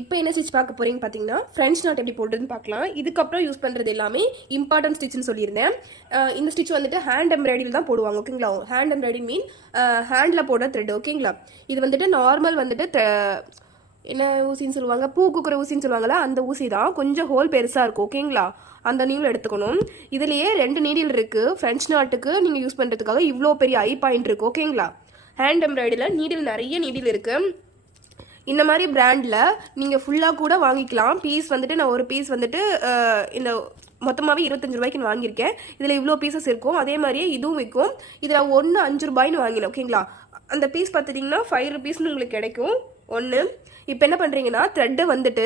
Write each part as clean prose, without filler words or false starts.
இப்போ என்ன ஸ்டிச் பார்க்க போறீங்க பார்த்தீங்கன்னா ஃப்ரெஞ்ச் நாட் எப்படி போடுறதுன்னு பார்க்கலாம். இதுக்கப்புறம் யூஸ் பண்ணுறது எல்லாமே இம்பார்ட்டன்ட் ஸ்டிச்னு சொல்லியிருந்தேன். இந்த ஸ்டிச் வந்துட்டு ஹேண்ட் எம்ப்ராய்டில் தான் போடுவாங்க. ஓகேங்களா, ஹேண்ட் எம்ப்ராய்டி மீன் ஹேண்டில் போடுற த்ரெட். ஓகேங்களா, இது வந்துட்டு நார்மல் வந்துட்டு என்ன ஊசின்னு சொல்லுவாங்க, பூ குக்குற ஊசின்னு சொல்லுவாங்களா, அந்த ஊசி தான். கொஞ்சம் ஹோல் பெருசாக இருக்கும். ஓகேங்களா, அந்த நீடில் எடுத்துக்கணும். இதுலேயே 2 நீடில் இருக்குது. ஃப்ரெஞ்ச் நாட்டுக்கு நீங்கள் யூஸ் பண்ணுறதுக்காக இவ்வளோ பெரிய ஐ பாயிண்ட் இருக்குது. ஓகேங்களா, ஹேண்ட் எம்ப்ராய்டியில் நீடில் நிறைய நீடில் இருக்குது. இந்த மாதிரி பிராண்டில் நீங்கள் ஃபுல்லாக கூட வாங்கிக்கலாம். பீஸ் வந்துட்டு நான் ஒரு பீஸ் வந்துட்டு இந்த மொத்தமாகவே 25 ரூபாய்க்கு நான் வாங்கியிருக்கேன். இதில் இவ்வளோ பீசஸ் இருக்கும். அதே மாதிரியே இதுவும் விற்கும். இதில் 1 5 ரூபாய்னு வாங்கினேன். ஓகேங்களா, அந்த பீஸ் பார்த்துட்டிங்கன்னா 5 ருபீஸ்னு உங்களுக்கு கிடைக்கும் ஒன்று. இப்போ என்ன பண்ணுறீங்கன்னா, த்ரெட்டை வந்துட்டு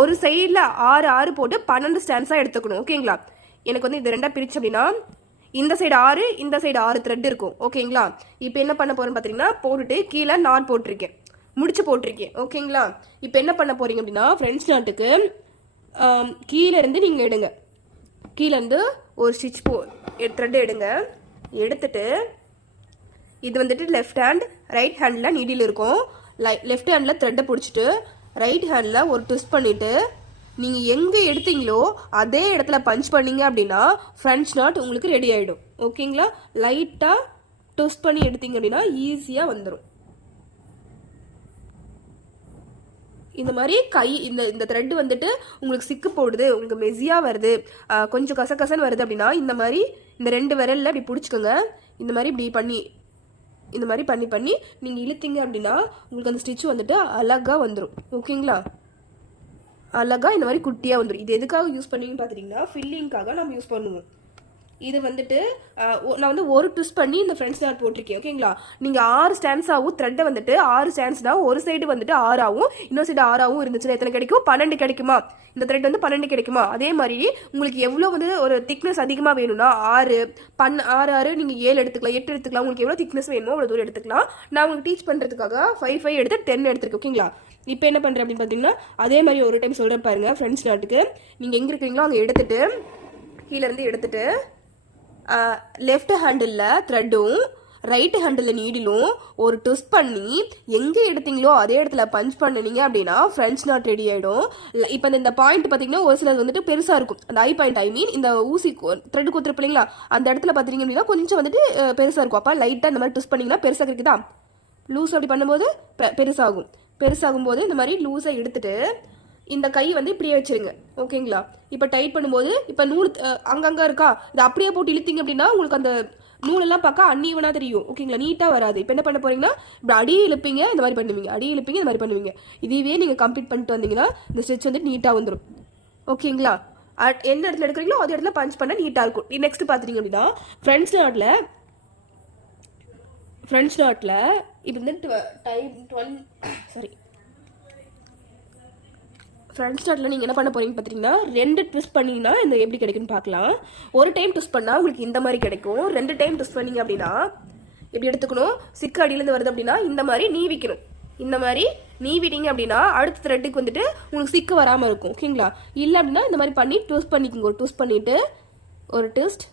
ஒரு சைடில் 6 போட்டு 12 ஸ்டாண்ட்ஸாக எடுத்துக்கணும். ஓகேங்களா, எனக்கு வந்து இது 2 பிரிச்சு அப்படின்னா இந்த சைடு 6 இந்த சைடு 6 த்ரெட் இருக்கும். ஓகேங்களா, இப்போ என்ன பண்ண போகிறேன்னு பார்த்தீங்கன்னா, போட்டுட்டு கீழே நாட் போட்டிருக்கேன், முடிச்சு போட்டிருக்கேன். ஓகேங்களா, இப்போ என்ன பண்ண போறீங்க அப்படின்னா, ஃப்ரெஞ்ச் நாட்டுக்கு கீழே இருந்து நீங்கள் எடுங்க. கீழேருந்து ஒரு ஸ்டிச் த்ரெட் எடுங்க. எடுத்துட்டு இது வந்துட்டு left hand, right handle needle இருக்கும். லெஃப்ட் ஹேண்டில் த்ரெட்டை பிடிச்சிட்டு ரைட் ஹேண்டில் ஒரு ட்விஸ்ட் பண்ணிவிட்டு நீங்கள் எங்கே எடுத்தீங்களோ அதே இடத்துல பஞ்ச் பண்ணீங்க அப்படின்னா ஃப்ரெஞ்ச் நாட் உங்களுக்கு ரெடி ஆகிடும். ஓகேங்களா, லைட்டாக ட்விஸ்ட் பண்ணி எடுத்தீங்க அப்படின்னா ஈஸியாக வந்துடும். இந்த மாதிரி இந்த த்ரெட் வந்துட்டு உங்களுக்கு சிக்கு போடுது, உங்களுக்கு மெஸியாக வருது, கொஞ்சம் கசகசன்னு வருது அப்படின்னா இந்த மாதிரி இந்த 2 விரலில் இப்படி பிடிச்சிக்கோங்க. இந்த மாதிரி இப்படி பண்ணி இந்த மாதிரி பண்ணி நீங்கள் இழுத்தீங்க அப்படின்னா உங்களுக்கு அந்த ஸ்டிச் வந்துட்டு அழகாக வந்துடும். ஓகேங்களா, அழகாக இந்த மாதிரி குட்டியாக வந்துடும். இது எதுக்காக யூஸ் பண்ணுவீங்கன்னு பார்த்துட்டிங்கன்னா, ஃபில்லிங்காக நம்ம யூஸ் பண்ணுவோம். இது வந்துட்டு நான் வந்து ஒரு ட்விஸ்ட் பண்ணி இந்த ஃப்ரெண்ட்ஸ் நாட் போட்டிருக்கேன். ஓகேங்களா, நீங்கள் 6 ஸ்டாண்ட்ஸ் ஆகும். த்ரெட்டை வந்துட்டு 6 ஸ்டாண்ட்ஸ் தான். ஒரு சைடு வந்துட்டு 6 ஆகும், இன்னொரு சைடு 6 ஆகும் இருந்துச்சுன்னா எத்தனை கிடைக்கும்? 12 கிடைக்குமா? இந்த த்ரெட் வந்து 12 கிடைக்குமா? அதே மாதிரி உங்களுக்கு எவ்வளோ வந்து ஒரு திக்னஸ் அதிகமாக வேணும்னா 6 6 நீங்கள் 7 எடுத்துக்கலாம், 8 எடுத்துக்கலாம். உங்களுக்கு எவ்வளோ திக்னஸ் வேணுமோ அவ்வளோ தூரம் எடுத்துக்கலாம். நான் உங்களுக்கு டீச் பண்ணுறதுக்காக 5 எடுத்து 10 எடுத்துருக்கேன். ஓகேங்களா, இப்போ என்ன பண்ணுறேன் அப்படின்னு பார்த்தீங்கன்னா, அதே மாதிரி ஒரு டைம் சொல்கிறேன் பாருங்கள். ஃப்ரெண்ட்ஸ் நாட்டுக்கு நீங்கள் எங்கே இருக்கிறீங்களோ அங்கே எடுத்துட்டு கீழேருந்து எடுத்துட்டு லெஃப்ட் ஹேண்டில் த்ரெட்டும் ரைட் ஹேண்டில் நீடிலும் ஒரு ட்விஸ்ட் பண்ணி எங்கே எடுத்தீங்களோ அதே இடத்துல பஞ்ச் பண்ணினீங்க அப்படின்னா ஃப்ரெஞ்ச் நாட் ரெடி ஆகிடும். இப்போ இந்த பாயிண்ட் பார்த்தீங்கன்னா ஒரு சிலது வந்துட்டு பெருசாக இருக்கும். அந்த ஐ பாயிண்ட், ஐ மீன் இந்த ஊசி த்ரெட் கொடுத்துருப்ப இல்லைங்களா, அந்த இடத்துல பார்த்தீங்க அப்படின்னா கொஞ்சம் வந்துட்டு பெருசாக இருக்கும். அப்போ லைட்டாக இந்த மாதிரி ட்விஸ்ட் பண்ணிங்கன்னா பெருசாக இருக்குதா, லூஸ் அப்படி பண்ணும்போது பெருசாகும் போது இந்த மாதிரி லூஸாக எடுத்துட்டு இந்த கை வந்து இப்படியே வச்சிருங்க. ஓகேங்களா, இப்போ டைட் பண்ணும்போது இப்போ நூல் அங்கங்கே இருக்கா, இதை அப்படியே போட்டு இழுத்தீங்க அப்படின்னா உங்களுக்கு அந்த நூலெல்லாம் பார்க்க அன்ஈவனாக தெரியும். ஓகேங்களா, நீட்டாக வராது. இப்போ என்ன பண்ண போறீங்கன்னா, இப்படி அடியே இழுப்பீங்க, இந்த மாதிரி பண்ணுவீங்க, அடியே இழுப்பீங்க, இந்த மாதிரி பண்ணுவீங்க. இதுவே நீங்கள் கம்ப்ளீட் பண்ணிட்டு வந்தீங்கன்னா இந்த ஸ்டிச் வந்து நீட்டாக வந்துடும். ஓகேங்களா, எந்த இடத்துல எடுக்கிறீங்களோ அதே இடத்துல பஞ்ச் பண்ண நீட்டாக இருக்கும். நெக்ஸ்ட் பார்த்துட்டீங்க அப்படின்னா ஃப்ரெண்ட்ஸ் நாட்டில் இப்போ வந்து ஃப்ரெண்ட்ஸ் நாட்டில் நீங்கள் என்ன பண்ண போறீங்க பார்த்தீங்கன்னா, 2 ட்விஸ்ட் பண்ணிங்கன்னா இந்த எப்படி கிடைக்குன்னு பார்க்கலாம். ஒரு டைம் ட்விஸ்ட் பண்ணால் உங்களுக்கு இந்த மாதிரி கிடைக்கும். 2 டைம் ட்விஸ்ட் பண்ணீங்க அப்படின்னா எப்படி எடுத்துக்கணும், சிக்கு அடியிலேருந்து வருது அப்படின்னா இந்த மாதிரி நீவிக்கணும். இந்த மாதிரி நீவிட்டீங்க அப்படின்னா அடுத்த த்ரெட்டுக்கு வந்துட்டு உங்களுக்கு சிக்கு வராமல் இருக்கும். ஓகேங்களா, இல்லை அப்படின்னா இந்த மாதிரி பண்ணி ட்விஸ்ட் பண்ணிக்கோங்க. ஒரு ட்விஸ்ட் பண்ணிவிட்டு ஒரு ட்விஸ்ட்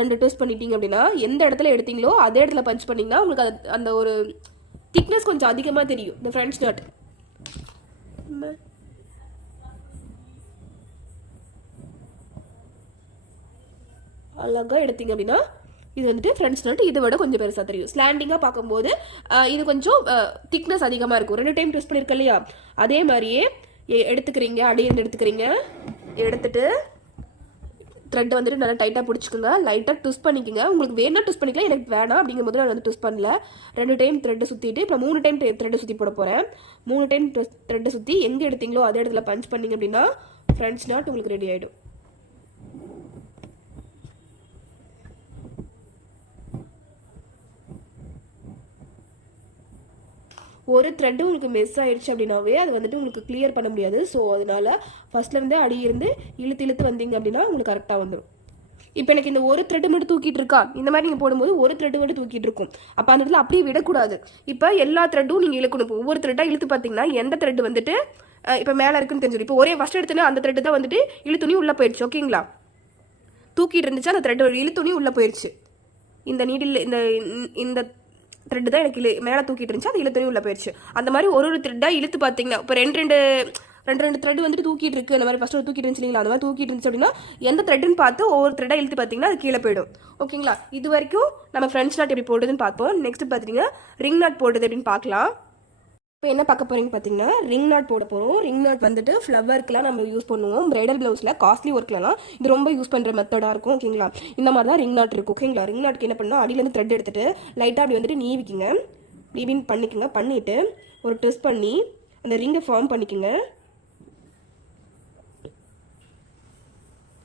2 ட்விஸ்ட் பண்ணிட்டீங்க அப்படின்னா எந்த இடத்துல எடுத்தீங்களோ அதே இடத்துல பஞ்ச் பண்ணிங்கன்னா உங்களுக்கு அந்த ஒரு திக்னஸ் கொஞ்சம் அதிகமாக தெரியும். இந்த ஃப்ரெண்ட்ஸ் நாட் அழகாக எடுத்தீங்க அப்படின்னா இது வந்துட்டு ஃப்ரெண்ட்ஸ் நாட் இதை விட கொஞ்சம் பெருசாக தெரியும். ஸ்லாண்டிங்காக பார்க்கும்போது இது கொஞ்சம் திக்னஸ் அதிகமாக இருக்கும். 2 டைம் ட்விஸ்ட் பண்ணியிருக்க இல்லையா, அதே மாதிரியே எடுத்துக்கிறீங்க, அடியிருந்து எடுத்துக்கிறீங்க. எடுத்துட்டு த்ரெட் வந்துட்டு நல்லா டைட்டாக பிடிச்சிக்கோங்க, லைட்டாக ட்விஸ்ட் பண்ணிக்கோங்க. உங்களுக்கு வேணா ட்விஸ்ட் பண்ணிக்கலாம், எனக்கு வேணாம் அப்படிங்கும் போது நான் வந்து ட்விஸ்ட் பண்ணல. 2 டைம் த்ரெட்டை சுற்றிட்டு இப்போ 3 டைம் த்ரெட்டை சுற்றி போட போகிறேன். 3 டைம் த்ரெட்டை சுற்றி எங்கே எடுத்தீங்களோ அதே இடத்துல பஞ்ச் பண்ணிங்க அப்படின்னா ஃப்ரெண்ட்ஸ் நாட் உங்களுக்கு ரெடி ஆகிடும். ஒரு த்ரெட்டு உங்களுக்கு மிஸ் ஆயிடுச்சு அப்படின்னாவே அது வந்துட்டு உங்களுக்கு கிளியர் பண்ண முடியாது. ஸோ அதனால ஃபர்ஸ்ட்லேருந்தே அடியிருந்து இழுத்து வந்தீங்க அப்படின்னா உங்களுக்கு கரெக்டாக வந்துடும். இப்போ எனக்கு இந்த ஒரு த்ரெட்டு மட்டும் தூக்கிட்டு இருக்கா, இந்த மாதிரி நீங்கள் போடும்போது ஒரு த்ரெட்டு மட்டும் தூக்கிட்டு இருக்கும். அப்போ அந்த இடத்துல அப்படியே விடக்கூடாது. இப்போ எல்லா த்ரெட்டும் நீங்கள் இழுக்கணும். இப்போ ஒவ்வொரு த்ரெட்டாக இழுத்து பார்த்தீங்கன்னா எந்த த்ரெட் வந்துட்டு இப்போ மேலே இருக்குன்னு தெரிஞ்சிடும். இப்போ ஒரே ஃபஸ்ட் எடுத்தோன்னே அந்த த்ரெட்டு தான் வந்துட்டு இழுத்துணி உள்ளே போயிடுச்சு. ஓகேங்களா, தூக்கிட்டு இருந்துச்சு அந்த த்ரெட் இழுத்துணி உள்ளே போயிடுச்சு. இந்த நீடில் இந்த த்ரெட் தான் எனக்கு மேலே தூக்கிட்டு இருந்துச்சு, அது இழுத்துணி உள்ளே போயிடுச்சு. அந்த மாதிரி ஒரு த்ரெட்டாக இழுத்து பார்த்தீங்கன்னா இப்போ 2 ரெண்டு த்ரெட் வந்துட்டு தூக்கிட்டு இருக்கு, அந்த மாதிரி ஃபர்ஸ்ட் ஒரு தூக்கிட்டு இருந்துச்சு, அந்த மாதிரி தூக்கிட்டு இருந்துச்சு அப்படின்னா எந்த த்ரெட்னு பார்த்து ஒவ்வொரு த்ரெட்டை இழுத்து பார்த்தீங்கன்னா அது கீழே போயிடும். ஓகேங்களா? இது வரைக்கும் நம்ம ஃப்ரெஞ்ச் நாட் எப்படி போடுறதுன்னு பார்த்தோம். நெக்ஸ்ட் பார்த்தீங்கன்னா ரிங் நாட் போடுறது அப்படின்னு பார்க்கலாம். இப்போ என்ன பார்க்க போறீங்க பார்த்தீங்கன்னா ரிங் நாட் போட போகிறோம். ரிங் நாட் வந்துட்டு ஃப்ளவர்க்குலாம் நம்ம யூஸ் பண்ணுவோம். பிரைடல் ப்ளவுஸில் காஸ்ட்லி ஒர்க்லலாம் இது ரொம்ப யூஸ் பண்ணுற மெத்தடாக இருக்கும். ஓகேங்களா? இந்த மாதிரி தான் ரிங் நாட் இருக்கும். ஓகேங்களா? ரிங் நாட்க்கு என்ன பண்ணால் அடியிலேருந்து த்ரெட் எடுத்துட்டு லைட்டாக அப்படி வந்துட்டு நீவிக்குங்க, நீவின் பண்ணிக்கோங்க. பண்ணிவிட்டு ஒரு ட்விஸ்ட் பண்ணி அந்த ரிங்கை ஃபார்ம் பண்ணிக்கோங்க.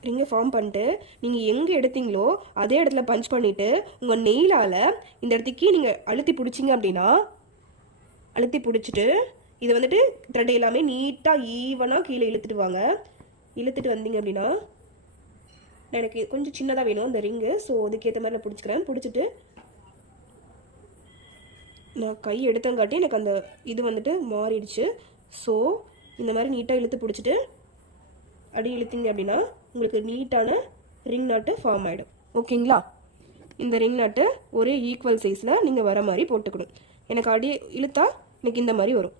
ரிங்கை ஃபார்ம் பண்ணிட்டு நீங்கள் எங்கே எடுத்தீங்களோ அதே இடத்துல பஞ்ச் பண்ணிவிட்டு உங்கள் நெயிலால் இந்த இடத்துக்கு நீங்கள் அழுத்தி பிடிச்சிங்க அப்படின்னா அழுத்தி பிடிச்சிட்டு இது வந்துட்டு த்ரெட் எல்லாமே நீட்டாக ஈவனாக கீழே இழுத்துட்டு வாங்க. இழுத்துட்டு வந்தீங்க அப்படின்னா எனக்கு கொஞ்சம் சின்னதாக வேணும் அந்த ரிங்கு, ஸோ அதுக்கேற்ற மாதிரி நான் பிடிச்சிக்கிறேன். பிடிச்சிட்டு நான் கை எடுத்தங்காட்டி எனக்கு அந்த இது வந்துட்டு மாறிடுச்சு. ஸோ இந்த மாதிரி நீட்டாக இழுத்து பிடிச்சிட்டு அடி இழுத்தீங்க அப்படின்னா உங்களுக்கு நீட்டான ரிங் நாட்டு ஃபார்ம் ஆகிடும். ஓகேங்களா? இந்த ரிங் நாட்டு ஒரே ஈக்குவல் சைஸில் நீங்கள் வர மாதிரி போட்டுக்கணும். எனக்கு அடி இழுத்தா எனக்கு இந்த மாதிரி வரும்.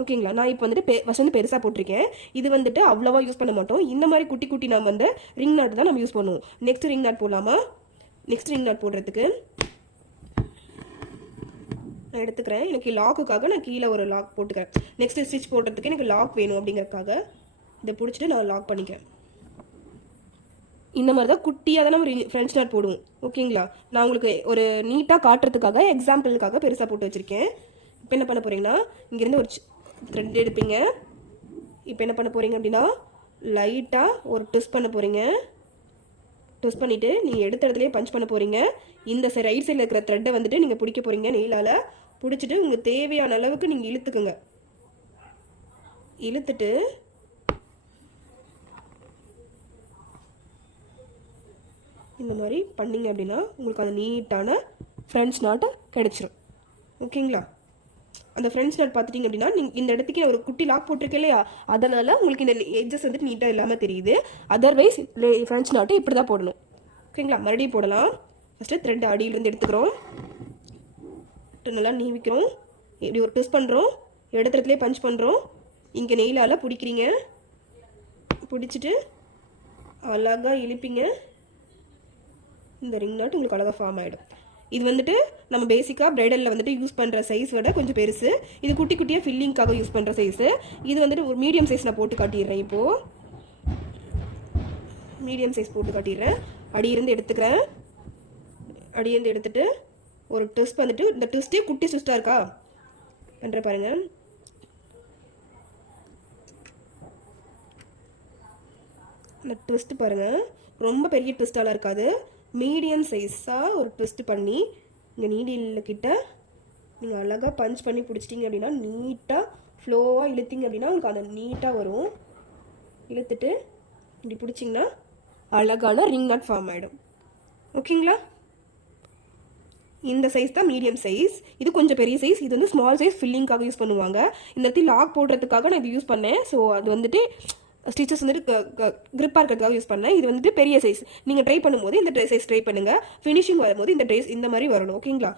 ஓகேங்களா? நான் இப்போ வந்துட்டு ஃபஸ்ட் பெருசாக போட்டிருக்கேன். இது வந்துட்டு அவ்வளோவா யூஸ் பண்ண மாட்டோம். இந்த மாதிரி குட்டி குட்டி நம்ம வந்து ரிங் நாட் தான் நம்ம யூஸ் பண்ணுவோம். நெக்ஸ்ட் ரிங் நாட் போடலாமா? நெக்ஸ்ட் ரிங் நாட் போடுறதுக்கு நான் எடுத்துக்கிறேன். எனக்கு லாக்குக்காக நான் கீழே ஒரு லாக் போட்டுக்கிறேன். நெக்ஸ்ட் ஸ்டிச் போடுறதுக்கு எனக்கு லாக் வேணும் அப்படிங்கிறதுக்காக இதை பிடிச்சிட்டு நான் லாக் பண்ணிக்கிறேன். இந்த மாதிரி தான் குட்டியாக தான் நம்ம ஃப்ரெஞ்ச் நாட் போடுவோம். ஓகேங்களா? நான் உங்களுக்கு ஒரு நீட்டாக காட்டுறதுக்காக எக்ஸாம்பிளுக்காக பெருசாக போட்டு வச்சுருக்கேன். இப்போ என்ன பண்ண போகிறீங்கன்னா இங்கேருந்து ஒரு த்ரெட் எடுப்பீங்க. இப்போ என்ன பண்ண போகிறீங்க அப்படின்னா லைட்டாக ஒரு ட்விஸ்ட் பண்ண போகிறீங்க. ட்விஸ்ட் பண்ணிவிட்டு நீங்கள் எடுத்த இடத்துலையே பஞ்ச் பண்ண போகிறீங்க. இந்த ரைட் சைடில் இருக்கிற த்ரெட்டை வந்துட்டு நீங்கள் பிடிக்க போகிறீங்க. நெயிலால் பிடிச்சிட்டு உங்களுக்கு தேவையான அளவுக்கு நீங்கள் இழுத்துக்குங்க. இழுத்துட்டு இந்த மாதிரி பண்ணிங்க அப்படின்னா உங்களுக்கு அந்த நீட்டான ஃப்ரெஞ்ச் நாட்டு கிடச்சிரும். ஓகேங்களா? அந்த ஃப்ரெஞ்ச் நாட் பார்த்துட்டிங்க அப்படின்னா நீங்கள் இந்த இடத்துக்கு ஒரு குட்டி லாக் போட்டிருக்கேன் இல்லையா, அதனால் உங்களுக்கு இந்த எட்ஜஸ் வந்துட்டு நீட்டாக இல்லாமல் தெரியுது. அதர்வைஸ் ஃப்ரெஞ்ச் நாட்டு இப்படி தான் போடணும். ஓகேங்களா? மறுபடியும் போடலாம். ஃபஸ்ட்டு த்ரெட் அடியிலேருந்து எடுத்துக்கிறோம், நல்லா நீவிக்கிறோம், இப்படி ஒரு ட்விஸ்ட் பண்ணுறோம், இடத்துலேயே பஞ்ச் பண்ணுறோம். இங்கே நெயிலால் பிடிக்கிறீங்க, பிடிச்சிட்டு அழகாக இழுப்பீங்க. இந்த ரிங் நாட் உங்களுக்கு அழகாக ஃபார்ம் ஆகிடும். இது வந்துட்டு நம்ம பேசிக்காக பிரைடலில் வந்துட்டு யூஸ் பண்ணுற சைஸ் விட கொஞ்சம் பெருசு. இது குட்டி குட்டியாக ஃபில்லிங்காக யூஸ் பண்ணுற சைஸு. இது வந்துட்டு ஒரு மீடியம் சைஸ் நான் போட்டு காட்டிடுறேன். இப்போது மீடியம் சைஸ் போட்டு காட்டிடுறேன். அடியிருந்து எடுத்துக்கிறேன். அடியிருந்து எடுத்துகிட்டு ஒரு ட்விஸ்ட் வந்துட்டு இந்த ட்விஸ்ட்டே குட்டி ட்விஸ்ட்டாக இருக்கா பண்ணுற பாருங்கள். இந்த ட்விஸ்ட்டு பாருங்கள், ரொம்ப பெரிய ட்விஸ்டாலாம் இருக்காது. மீடியம் சைஸாக ஒரு ட்விஸ்ட் பண்ணி இங்கே நீடில் கிட்ட நீங்கள் அழகாக பஞ்ச் பண்ணி பிடிச்சிட்டிங்க அப்படின்னா நீட்டாக ஃப்ளோவாக இழுத்திங்க அப்படின்னா உங்களுக்கு அந்த நீட்டாக வரும். இழுத்துட்டு இப்படி பிடிச்சிங்கன்னா அழகான ரிங் நாட் ஃபார்ம் ஆகிடும். ஓகேங்களா? இந்த சைஸ் தான் மீடியம் சைஸ். இது கொஞ்சம் பெரிய சைஸ். இது வந்து ஸ்மால் சைஸ் ஃபில்லிங்காக யூஸ் பண்ணுவாங்க. இந்த இடத்துல லாக் போடுறதுக்காக நான் இது யூஸ் பண்ணேன். ஸோ அது வந்துட்டு ஸ்டிச்சஸ் வந்துட்டு கிரிப்பாக இருக்கிறதுக்காக யூஸ் பண்ணேன். இது வந்துட்டு பெரிய சைஸ். நீங்கள் ட்ரை பண்ணும்போது இந்த சைஸ் ட்ரை பண்ணுங்கள். ஃபினிஷிங் வரும்போது இந்த ட்ரெஸ் இந்த மாதிரி வரணும். ஓகேங்களா?